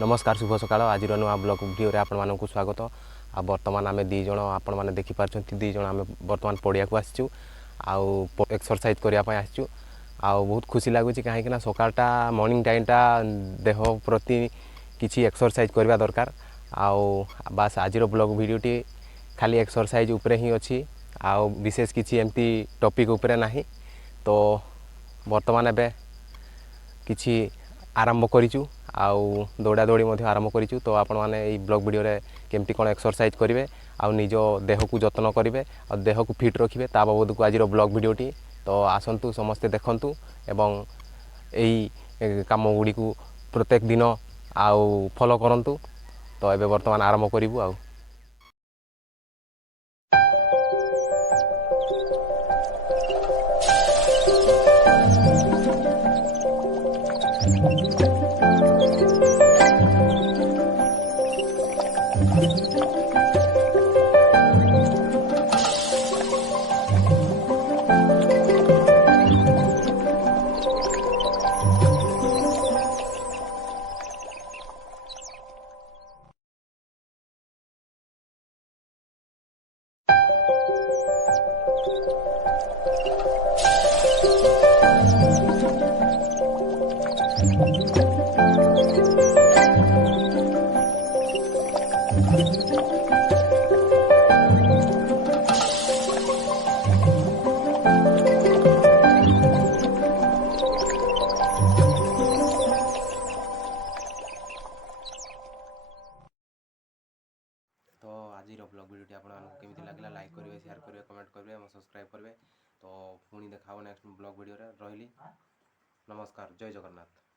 नमस्कार शुभ सकाळ आज नुआ ब्लॉग वीडियो रे आपण मानक स्वागत आ वर्तमान आमे दी जण आपण माने देखि पारछंती दी जण आमे वर्तमान पडिया को आछू आ एक्सरसाइज करिया पय आछू आ बहुत खुशी लागु छी काहे कि ना सकाळटा मॉर्निंग टाइम टा देह प्रति किछि एक्सरसाइज करबा दरकार आ बस आज ब्लॉग वीडियो टी खाली एक्सरसाइज ऊपर ही अछि आ विशेष किछि एमती टॉपिक ऊपर नाही तो वर्तमान एबे किछि आरंभ करिचु आउ दौड़ा दौड़ी मध्य आरंभ करिचु तो आपण माने এই ब्लॉग वीडियो रे केमती कोन एक्सरसाइज करिवे आ निजो देह को जतन करिवे आ देह को फिट रखिवे ता बाबद को आज ब्लॉग वीडियो टी तो आसंतु समस्त देखंतु एवं एई काम गुडी को प्रत्येक दिन आउ फॉलो करंतु तो एबे वर्तमान आरंभ करिवु आउ तो आज ब्लॉग वीडियो आपको केମିତି लागला लाइक करेंगे शेयर करेंगे कमेंट करेंगे और सब्सक्राइब करेंगे तो पुणी देखा नेक्स्ट ब्लॉग वीडियो रे रही नमस्कार जय जगन्नाथ।